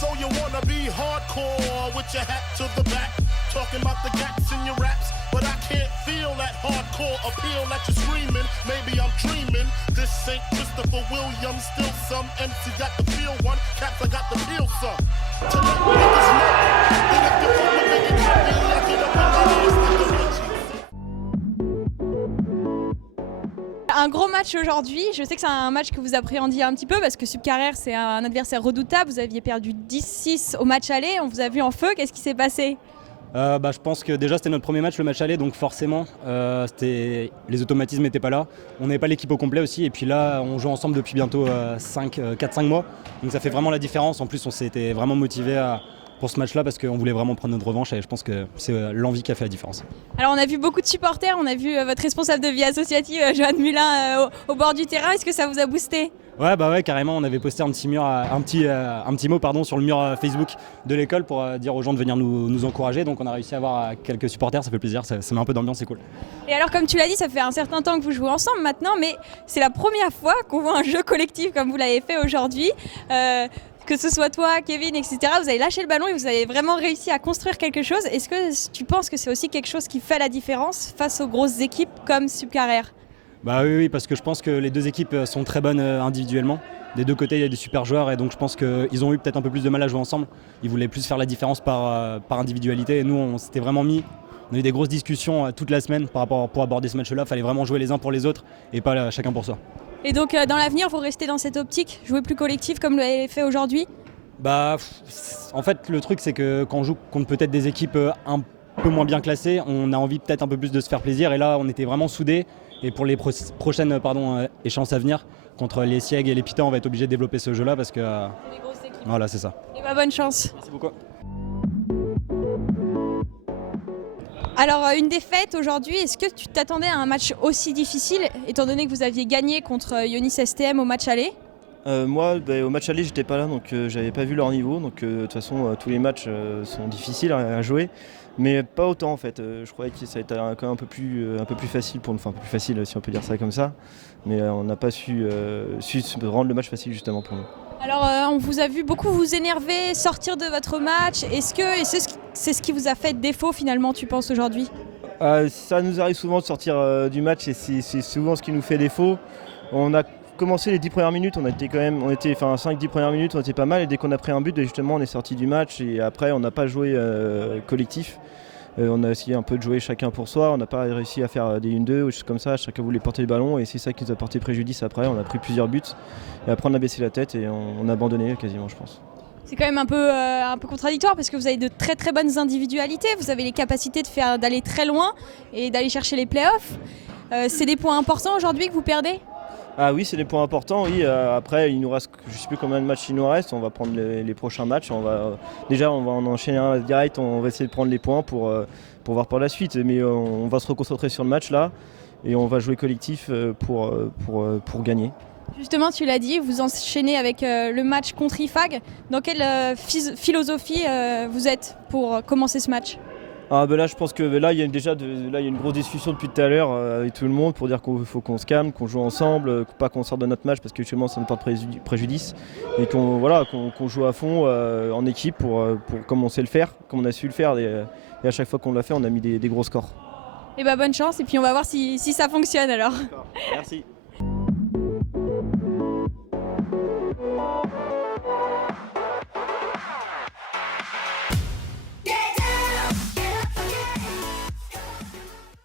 So you wanna be hardcore with your hat to the back, talking about the gaps in your raps, but I can't feel that hardcore appeal that you're screaming. Maybe I'm dreaming. This ain't Christopher Williams, still some MC got the feel one, caps I got the feel some. To let niggas know that if you wanna make it happy, lock it up in the ass like a bitch. Un gros match aujourd'hui, je sais que c'est un match que vous appréhendiez un petit peu parce que Subcarrère c'est un adversaire redoutable, vous aviez perdu 10-6 au match aller, on vous a vu en feu, qu'est-ce qui s'est passé ? Je pense que déjà c'était notre premier match, le match aller, donc forcément les automatismes n'étaient pas là. On n'avait pas l'équipe au complet aussi, et puis là on joue ensemble depuis bientôt 4-5 mois, donc ça fait vraiment la différence. En plus on s'était vraiment motivé pour ce match-là parce qu'on voulait vraiment prendre notre revanche, et je pense que c'est l'envie qui a fait la différence. Alors on a vu beaucoup de supporters, on a vu votre responsable de vie associative, Johan Mulin, au bord du terrain, est-ce que ça vous a boosté ? Ouais, carrément, on avait posté un petit mot sur le mur Facebook de l'école pour dire aux gens de venir nous encourager, donc on a réussi à avoir quelques supporters, ça fait plaisir, ça met un peu d'ambiance, c'est cool. Et alors comme tu l'as dit, ça fait un certain temps que vous jouez ensemble maintenant, mais c'est la première fois qu'on voit un jeu collectif comme vous l'avez fait aujourd'hui. Que ce soit toi, Kevin, etc., vous avez lâché le ballon et vous avez vraiment réussi à construire quelque chose. Est-ce que tu penses que c'est aussi quelque chose qui fait la différence face aux grosses équipes comme Subcarrère ? Oui, parce que je pense que les deux équipes sont très bonnes individuellement. Des deux côtés, il y a des super joueurs, et donc je pense qu'ils ont eu peut-être un peu plus de mal à jouer ensemble. Ils voulaient plus faire la différence par individualité, et nous on s'était vraiment mis. On a eu des grosses discussions toute la semaine pour aborder ce match-là. Il fallait vraiment jouer les uns pour les autres et pas chacun pour soi. Et donc dans l'avenir, vous restez dans cette optique, jouer plus collectif comme vous l'avez fait aujourd'hui ? En fait, le truc c'est que quand on joue contre peut-être des équipes un peu moins bien classées, on a envie peut-être un peu plus de se faire plaisir, et là on était vraiment soudés. Et pour les prochaines échéances à venir, contre les Sieg et les Pita, on va être obligé de développer ce jeu-là parce que... Les grosses équipes. Voilà, c'est ça. Et bonne chance. Merci beaucoup. Alors une défaite aujourd'hui, est-ce que tu t'attendais à un match aussi difficile, étant donné que vous aviez gagné contre Ionis STM au match aller ? Moi, au match aller, j'étais pas là, donc j'avais pas vu leur niveau. Donc de toute façon, tous les matchs sont difficiles à jouer, mais pas autant en fait. Je croyais que ça a été quand même un peu plus facile pour nous, enfin un peu plus facile si on peut dire ça comme ça. Mais on n'a pas su rendre le match facile justement pour nous. Alors on vous a vu beaucoup vous énerver, sortir de votre match. Est-ce que c'est ce qui vous a fait défaut finalement, tu penses, aujourd'hui ? Ça nous arrive souvent de sortir du match, et c'est souvent ce qui nous fait défaut. On a commencé les 10 premières minutes, 5-10 premières minutes, on était pas mal, et dès qu'on a pris un but, justement on est sorti du match, et après on n'a pas joué collectif. On a essayé un peu de jouer chacun pour soi, on n'a pas réussi à faire des 1-2 ou des choses comme ça, chacun voulait porter le ballon, et c'est ça qui nous a porté préjudice après. On a pris plusieurs buts, et après on a baissé la tête et on a abandonné quasiment, je pense. C'est quand même un peu contradictoire parce que vous avez de très très bonnes individualités, vous avez les capacités d'aller très loin et d'aller chercher les playoffs. C'est des points importants aujourd'hui que vous perdez ? Ah oui, c'est des points importants, oui. Après, il nous reste, je ne sais plus combien de matchs il nous reste. On va prendre les prochains matchs. On va en enchaîner un direct. On va essayer de prendre les points pour voir par la suite. Mais on va se reconcentrer sur le match là, et on va jouer collectif pour gagner. Justement, tu l'as dit, vous enchaînez avec le match contre IFAG. Dans quelle philosophie vous êtes pour commencer ce match ? Là, je pense que là, il y a une grosse discussion depuis tout à l'heure avec tout le monde pour dire qu'il faut qu'on se calme, qu'on joue ensemble, pas qu'on sorte de notre match parce que justement ça nous porte préjudice, et qu'on joue à fond en équipe pour comme on sait le faire, comme on a su le faire, et à chaque fois qu'on l'a fait, on a mis des gros scores. Et bonne chance, et puis on va voir si ça fonctionne alors. D'accord. Merci.